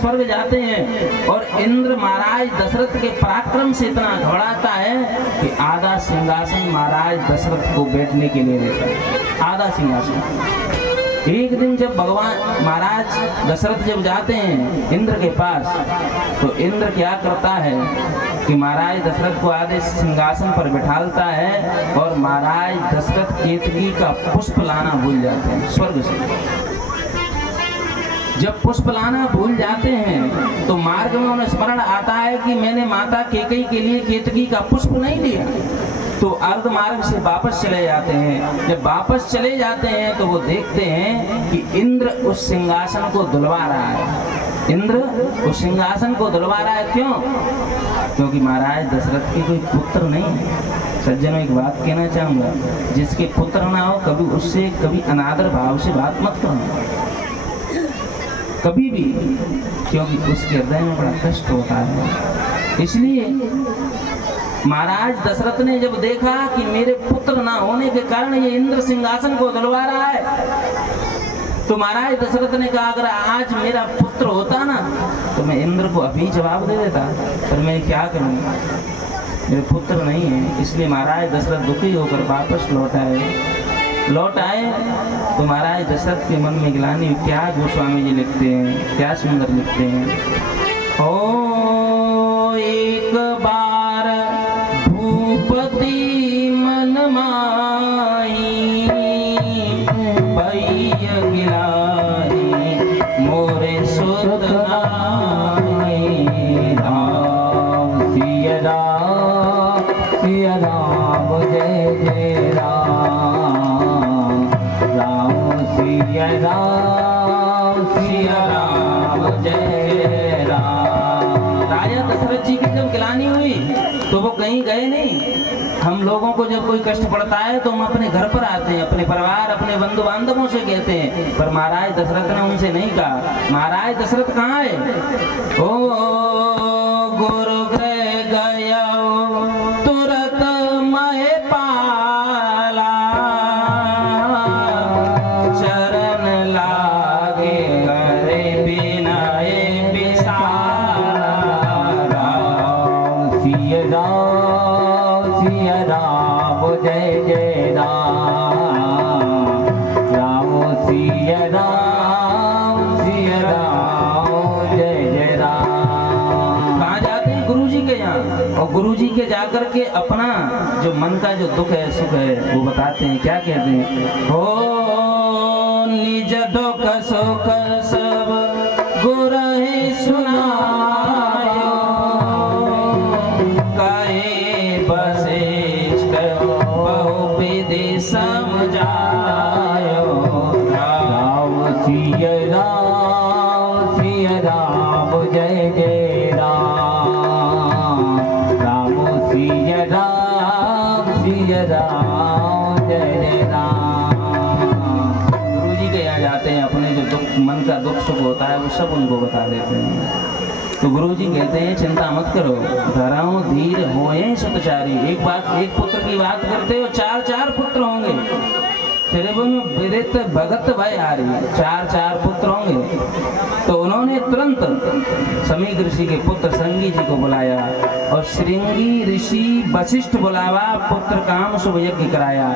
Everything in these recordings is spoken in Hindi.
स्वर्ग जाते हैं और इंद्र महाराज दशरथ के पराक्रम से इतना घबराता है कि आधा सिंहासन महाराज दशरथ को बैठने के लिए देता है, आधा सिंहासन। एक दिन जब भगवान महाराज दशरथ जब जाते हैं इंद्र के पास, तो इंद्र क्या करता है कि महाराज दशरथ को आधे सिंहासन पर बिठालता है और महाराज दशरथ केतकी का पुष्प लाना भूल जाते हैं स्वर्ग से। जब पुष्प लाना भूल जाते हैं तो मार्ग में उन्हें स्मरण आता है कि मैंने माता केकई के लिए केतकी का पुष्प नहीं दिया। तो अर्ध मार्ग से वापस चले जाते हैं। जब वापस चले जाते हैं तो वो देखते हैं कि इंद्र उस सिंहासन को धुलवा रहा है। इंद्र उस सिंहासन को धुलवा रहा है, क्यों? क्योंकि महाराज दशरथ के कोई पुत्र नहीं है। सज्जनों, एक बात कहना चाहूंगा, जिसके पुत्र ना हो कभी उससे कभी अनादर भाव से बात मत करो, कभी भी, क्योंकि उसके हृदय में बड़ा कष्ट होता है। इसलिए महाराज दशरथ ने जब देखा कि मेरे पुत्र ना होने के कारण ये इंद्र सिंहासन को धुलवा रहा है, तो महाराज दशरथ ने कहा अगर आज मेरा पुत्र होता ना तो मैं इंद्र को अभी जवाब दे देता, पर मैं क्या करूंगा, मेरे पुत्र नहीं है। इसलिए महाराज दशरथ दुखी होकर वापस लौट आए तो महाराज दशरथ के मन में ग्लानि। क्या गोस्वामी जी लिखते हैं, क्या सुंदर लिखते हैं। ओ एक बार भूपति मन माही पै गिलानी मोरे सुत नाई। राम सिया राम सिया राम जय जय राम, राम सिया राम जय राम। राजा दशरथ जी की जब गिलानी हुई तो वो कहीं गए नहीं। हम लोगों को जब कोई कष्ट पड़ता है तो हम अपने घर पर आते हैं, अपने परिवार अपने बंधु बांधवों से कहते हैं, पर महाराज दशरथ ने उनसे नहीं कहा। महाराज दशरथ कहाँ है? ओ गुरु गृह गया तुरंत महे पाला, चरण लागे करे बिनाए बिसारा। राम सिया राम जय जय राम, राम सिया राम जय जय राम। कहाँ जाते हैं? गुरु जी के यहाँ। और गुरु जी के जाकर के अपना जो मन का जो दुख है सुख है वो बताते हैं। क्या कहते हैं? हो निज दुख सुख सब गुरु ही सुनायो, कहे वशिष्ठ बहुविधि समझायो। राम सिया राम जय जय राम, राम सिया राम जय जय राम। गुरु जी के यहाँ जाते हैं, अपने जो दुख मन का दुख सुख होता है वो सब उनको बता देते हैं। तो गुरु जी कहते हैं चिंता मत करो, धराओ धीर होए सतचारी। एक पुत्र की बात करते हो, चार पुत्र होंगे तेरे में विदित भगत भाई आ रही, चार पुत्र होंगे। तो उन्होंने तुरंत समीक ऋषि के पुत्र संगी जी को बुलाया और श्रृंगी ऋषि वशिष्ठ बुलावा, पुत्र काम शुभ यज्ञ कराया।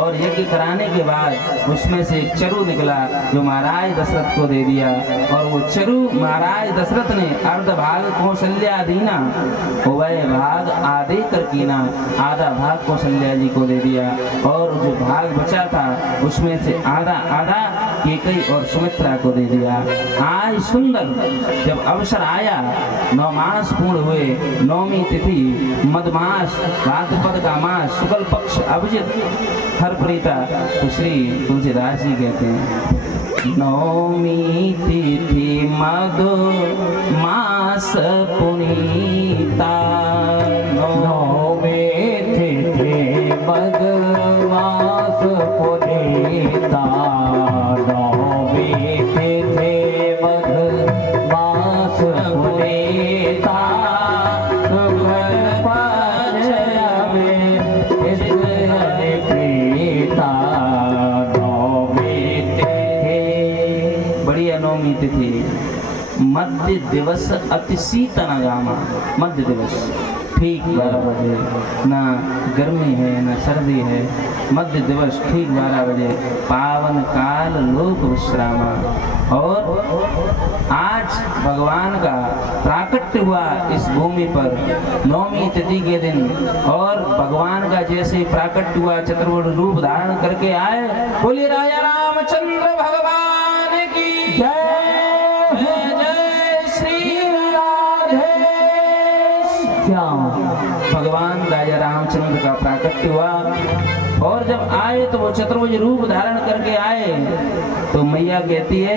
और यज्ञ कराने के बाद उसमें से एक चरु निकला जो महाराज दशरथ को दे दिया। और वो चरु महाराज दशरथ ने अर्ध भाग कौशल्या दीना, वह भाग आधे कर कीना, आधा भाग कौशल्या जी को दे दिया। और जो भाग बचा था उसमें से आधा केकई और सुमित्रा को दे दिया। आज सुंदर जब अवसर आया, 9 मास पूर्ण हुए, 9वीं तिथि मधमास भाद्रपद का मास शुक्ल पक्ष अभिजित हर प्रीता, तो श्री तुलसीदास जी कहते हैं 9वीं तिथि मधु मास पुनीता, 9वीं तिथि मधु मास पुनीता, 9वीं तिथि मधु मास पुनीता, शुक्ल पक्ष अभिजित प्रीता, 9वीं तिथि। बढ़िया 9वीं तिथि। मध्य मध्य दिवस अति शीतन गामा। मध्य दिवस ठीक 12 बजे, ना गर्मी है ना सर्दी है, मध्य दिवस ठीक 12 बजे, पावन काल लोक विश्रामा। और आज भगवान का प्राकट्य हुआ इस भूमि पर नौमी तिथि के दिन, और भगवान का जैसे प्राकट्य हुआ चतुर्भुज रूप धारण करके आए। बोलिए राजा रामचंद्र भगवान की जय। भगवान राजा रामचंद्र का प्राकट्य हुआ, और जब आए तो वो चतुर्भुज रूप धारण करके आए। तो मैया कहती है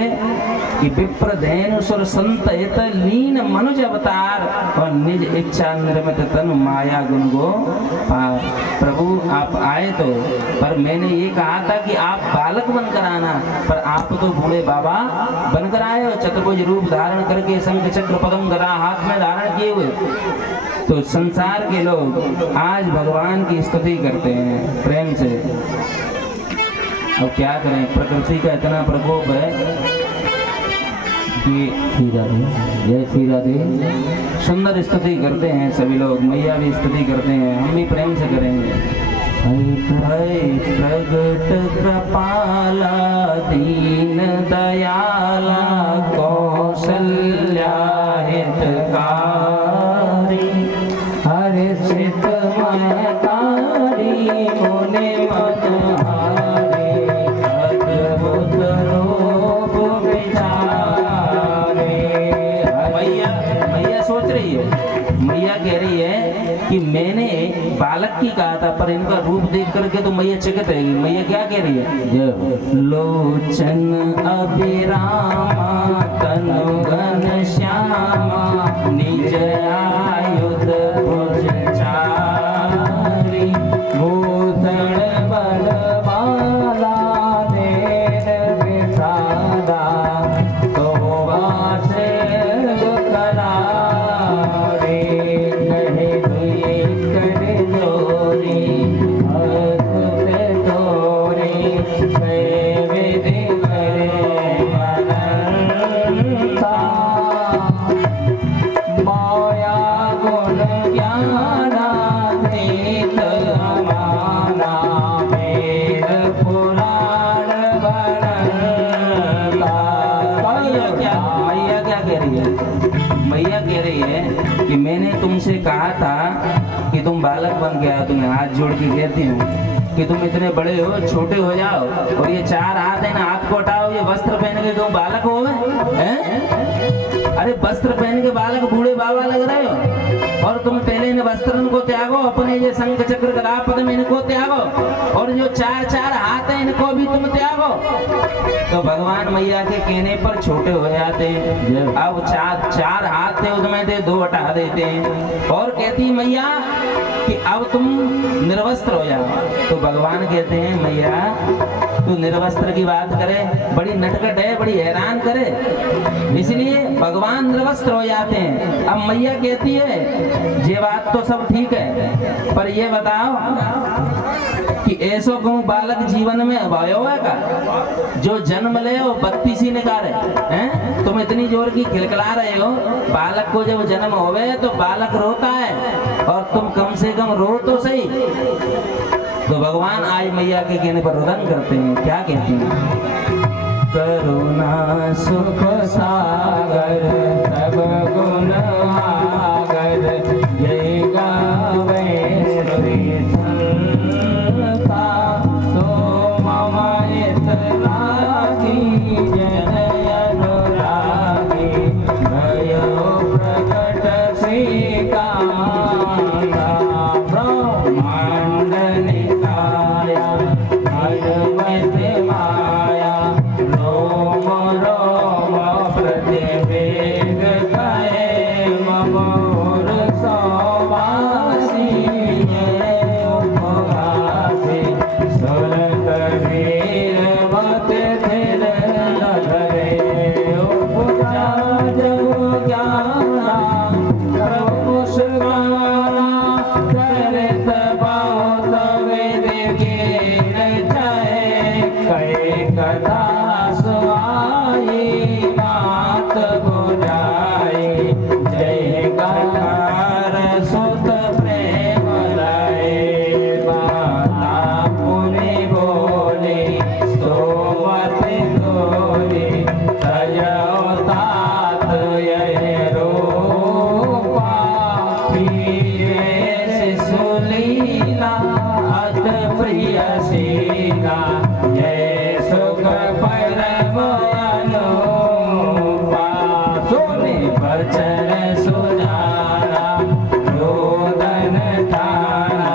कि विप्र धेनु सुर संतहित लीन मनुज अवतार, और निज इच्छा निर्मित तन माया गुण गो पार। प्रभु आप आए तो, पर मैंने ये कहा था कि आप बालक बनकर आना, पर आप तो बूढ़े बाबा बनकर आए हो, चतुर्भुज रूप धारण करके शंख चक्र पद्म गदा हाथ में धारण किए हुए। तो संसार के लोग आज भगवान की स्तुति करते हैं प्रेम से। अब क्या करें, प्रकृति का इतना प्रकोप है कि श्री राधे जय श्री राधे सुंदर स्तुति करते हैं सभी लोग, मैया भी स्तुति करते हैं, हम भी प्रेम से करेंगे। भय प्रगट कृपाला दीन दयाला कौशल्या हितकारी, हर्षित महकारी मुने मनहारे, अद्भुत रूप विचारे। मैया सोच रही है, मैया कह रही है कि मैंने बालक की कहा था, पर इनका रूप देख करके तो मैया चकित रहेगी। मैया क्या कह रही है? लोचन अभिरामा तनु घन श्यामा, निज आयुध भुज चारी, भूषण बलवाला देन विसादा, शोभा से करारे, नहीं हुई कर जोरी, हस्त तोरी, कै विधि करे अनंता, माया गुण ज्ञानातीत अमाना, वेद पुराण बनता। मैया क्या कह रही है? मैया कह रही है कि मैंने तुमसे कहा था कि तुम बालक बन के आओ। तुम्हें हाथ जोड़ के कहती हूँ कि तुम इतने बड़े हो, छोटे हो जाओ, और ये 4 हाथ है ना, हाथ को हटाओ, ये वस्त्र पहन के तुम बालक हो गए। अरे वस्त्र पहन के बालक बूढ़े बाबा लग रहे हो, और तुम पहले इन वस्त्रन को त्यागो, अपने ये शंख चक्र गदा पद्म इनको त्यागो, और जो 4 हाथ है इनको भी तुम त्यागो। तो भगवान मैया के कहने पर छोटे हो जाते हैं। अब 4 हाथ थे उसमें से 2 हटा देते हैं, और कहती मैया कि अब तुम निर्वस्त्र हो जाओ। तो भगवान कहते हैं मैया तू निर्वस्त्र की बात करे, बड़ी नटखट है, बड़ी हैरान करे, इसलिए भगवान निर्वस्त्र हो जाते हैं। अब मैया कहती है ये बात तो सब ठीक है, पर ये बताओ कि ऐसो कहूँ बालक जीवन में भयो है का, जो जन्म ले हो 32 ही निकाले हैं। तुम इतनी जोर की खिलखिला रहे हो, बालक को जब जन्म होवे तो बालक रोता है, और तुम कम से कम रो तो सही। तो भगवान आज मैया के कहने पर रुदन करते हैं, क्या कहते हैं? करुणा सुख सागर सब गुण आगर, जय गावे श्री संता, सो मम इतरागी जन अनुरागी, भयो प्रकट श्री कांता, ब्रह्मांड निकाया भगवत माया, रोम रोम प्रतिवेद कहे ममोर सौवासी, उपवासी सुर कबीर मत थिर न धरे, उपजा जग ज्ञाना प्रभु सुगाना, करत बहुत वेद कीर जाए, कई कथा सुहाई मात गुजारी। बचन सुनाना रोदन ठाना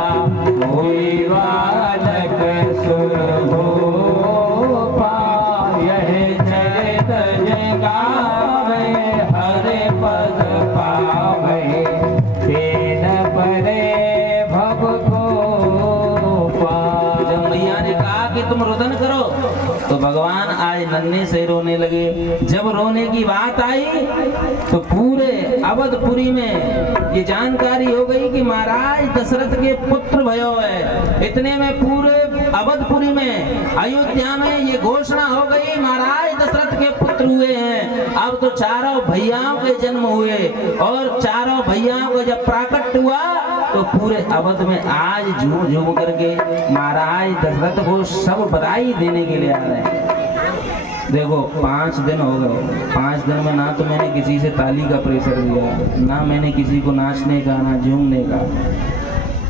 हुई बालक सुर भूपा यह चरित जगावे हरे पद पावे तेन परे भव को जब मैया ने कहा कि तुम रोदन करो तो भगवान आज नन्हे से रोने लगे। जब रोने की बात आई तो पूरे अवधपुरी में ये जानकारी हो गई कि महाराज दशरथ के पुत्र भयो है। इतने में पूरे अवधपुरी में अयोध्या में ये घोषणा हो गई महाराज दशरथ के पुत्र हुए हैं। अब तो चारों भैयाओं के जन्म हुए और चारों भैयाओं को जब प्राकट हुआ तो पूरे अवध में आज झूम झूम करके महाराज दशरथ को सब बधाई देने के लिए आ रहे हैं। देखो 5 दिन हो गए, 5 दिन में ना तो मैंने किसी से ताली का प्रेशर दिया, ना मैंने किसी को नाचने का ना झूमने का।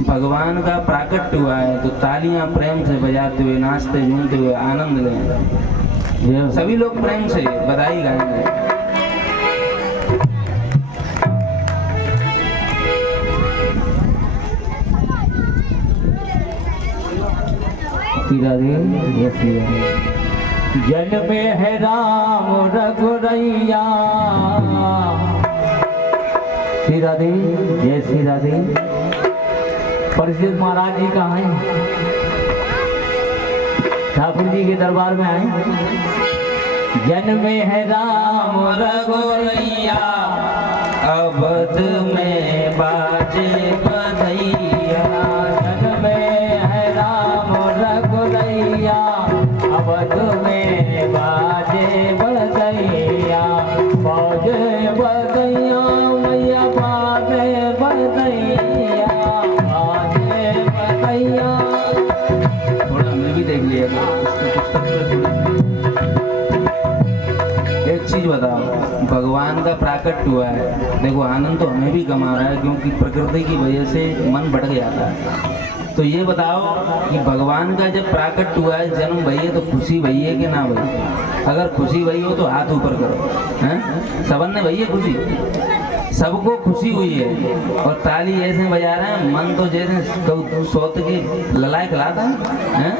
भगवान का प्राकट हुआ है तो तालियां प्रेम से बजाते हुए नाचते झूमते हुए आनंद लें। सभी लोग प्रेम से बधाई गाएंगे। जन में है राम रघुरैया। श्री राधे, जय श्री राधे। परिषद महाराज जी कहाँ हैं? ठाकुर जी के दरबार में आए। जन में है राम रघुरैया अवध में बाजे बधैया। जन में है राम रघुरैया अवध में बाजे बधैया। बाजे बधैया मैया बाजे बधैया बाजे बधैया। थोड़ा हमने भी देख लिया था एक चीज बताओ, भगवान का प्राकट हुआ है, देखो आनंद तो हमें भी कमा रहा है क्योंकि प्रकृति की वजह से मन बढ़ जाता है। तो ये बताओ कि भगवान का जब प्राकट हुआ है, जन्म भई है, तो खुशी भई है कि ना भई? अगर खुशी भई हो तो हाथ ऊपर करो, हैं? सबन ने भई है खुशी, सबको खुशी हुई है और ताली ऐसे बजा रहे हैं, मन तो जैसे सोत की ललाई खिलाता है।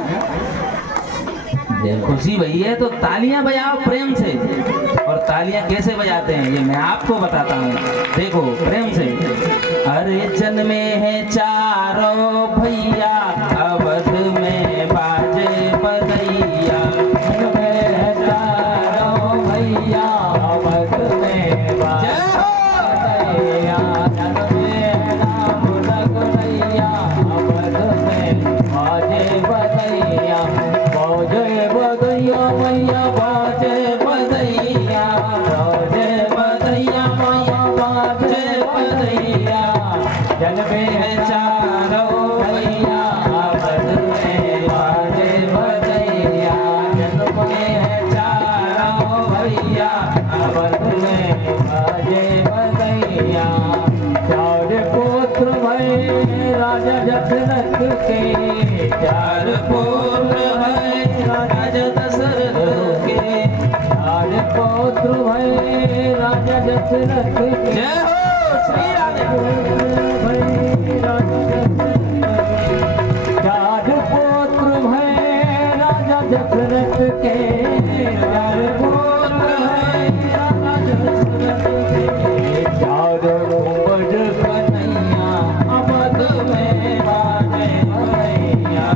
खुशी भई है तो तालियां बजाओ प्रेम से। और तालियां कैसे बजाते हैं ये मैं आपको बताता हूँ, देखो प्रेम से। अरे जन में है चारों भैया अवध में बाजे बधैया। जन में है चारों भैया अवध में बाजे बधैया। जन में है राम रघुरैया अवध में बाजे बधैया। बाजे बधैया मैया बाजे बधैया बाजे बधैया मैया बाजे बधैया। जन में है चारों भैया अवध में बाजे बधैया। जन में है चारों भैया अवध में बाजे बधैया। चार पुत्र भये राजा दशरथ के। चार पुत्र भये राजा दशरथ के। चार पुत्र भये राजा दशरथ के। जय हो श्री राधे। चार पुत्र भये राजा दशरथ के। चार पुत्र भये राजा दशरथ के। चारों बड़ कन्हैया अवध में बाजे बधैया।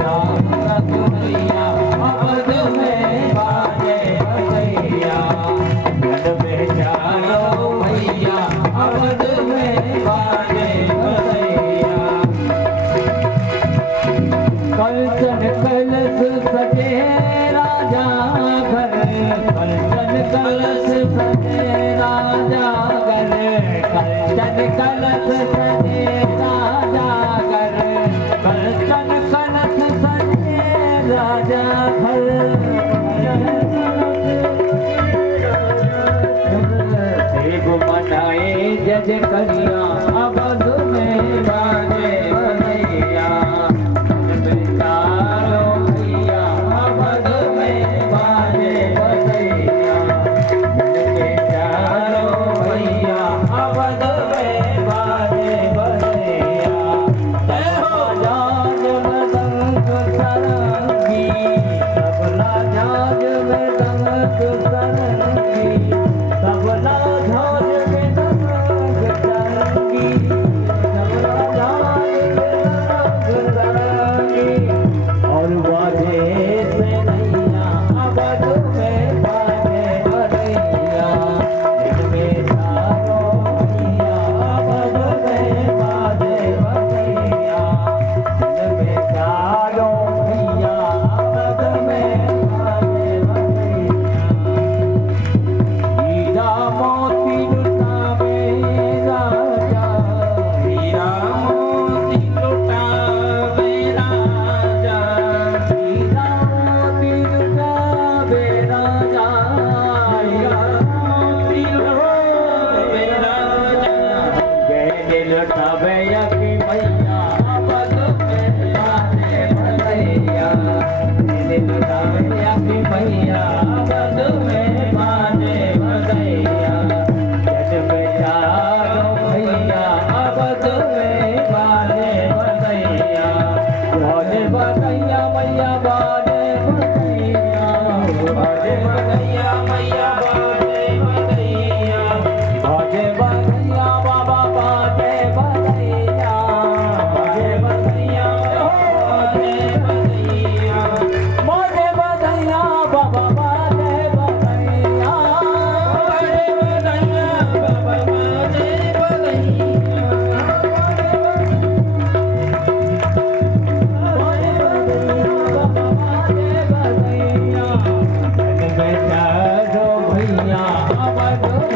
राम रघुरैया अवध में बाजे बधैया। जन में चारों भैया अवध में बाजे बधैया। कंचन कलश सजे राजा घर। कंचन कलश सजे राजा घर। कंचन कलश सजे राजा घर। कंचन कलश सजे राजा घर। देव मनाए जज करिया अवध में बाजे बधैया। चारों भैया अवध में बाजे बधैया।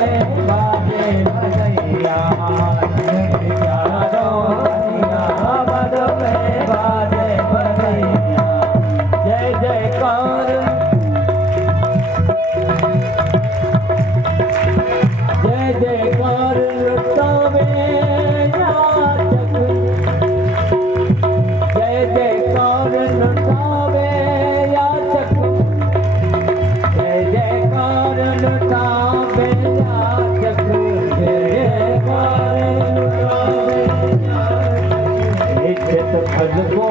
में बाजे बजैया चारों भैया पद में बाजे बजैया जय जयकार जय जयकार लुटावे याचक जय जयकार लुटावे याचक जय जयकार लुटावे याचक जय जयकार लुटावे याचक इज्जत फल को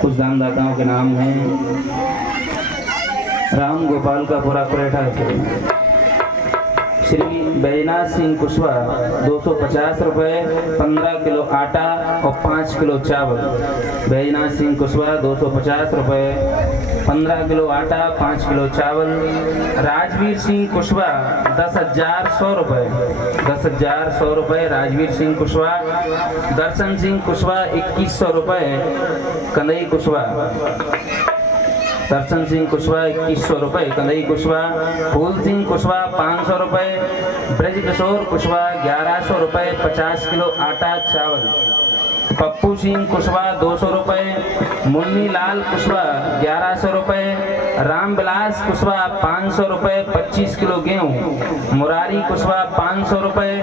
कुछ दानदाताओं के नाम हैं राम गोपाल का पूरा परेठा श्री बैजनाथ सिंह कुशवाहा 250 रुपये 15 किलो आटा और 5 किलो चावल। बैजनाथ सिंह कुशवाहा 250 रुपये 15 किलो आटा 5 किलो चावल। राजवीर सिंह कुशवाहा 10,100 रुपये 10,100 रुपये राजवीर सिंह कुशवाहा। दर्शन सिंह कुशवाहा 2100 रुपये कंदई कुशवाहा। दर्शन सिंह कुशवाहा 2100 रुपये कंदई कुशवाहा। फूल सिंह कुशवाहा 500 रुपये। ब्रज किशोर कुशवाहा 1100 रुपये 50 किलो आटा चावल। पप्पू सिंह कुशवाहा 200 रुपये। मुन्नी लाल कुशवाहा 1100 रुपये। रामविलास कुशवाहा 500 रुपये 25 किलो गेहूँ। मुरारी कुशवाहा 500 रुपये।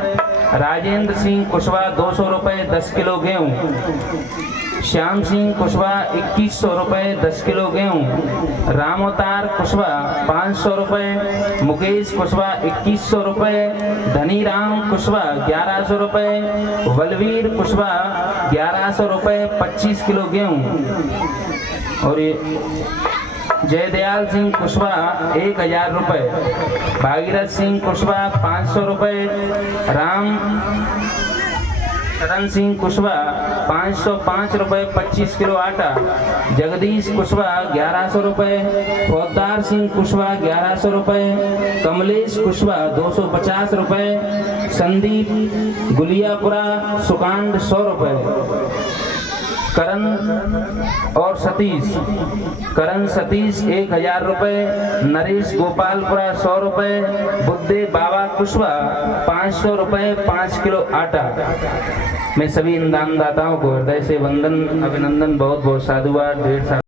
राजेंद्र सिंह कुशवाहा 200 रुपये 10 किलो गेहूँ। श्याम सिंह कुशवाहा 2100 रुपये 10 किलो गेहूँ। रामोतार कुशवाहा 500 रुपये। मुकेश कुशवाहा 2100 रुपये। धनीराम कुशवाहा 1100 रुपये। बलवीर कुशवाहा 1100 रुपये 25 किलो गेहूँ। और ये जयदयाल सिंह कुशवाहा 1000 रुपये। भागीरथ सिंह कुशवाहा 500 रुपये। राम शरण सिंह कुशवाहा 505 रुपये 25 किलो आटा। जगदीश कुशवाहा 1100 रुपये। फौजदार सिंह कुशवाहा 1100 रुपये। कमलेश कुशवाहा 250 रुपये। संदीप गुलियापुरा सुकांड 100 रुपये। करण सतीश 1000 रुपये। नरेश गोपालपुरा 100 रुपये। बुद्धे बाबा कुशवाहा 500 रुपये 5 किलो आटा। मैं सभी दानदाताओं को हृदय से वंदन अभिनंदन बहुत बहुत साधुवाद ढेर सारा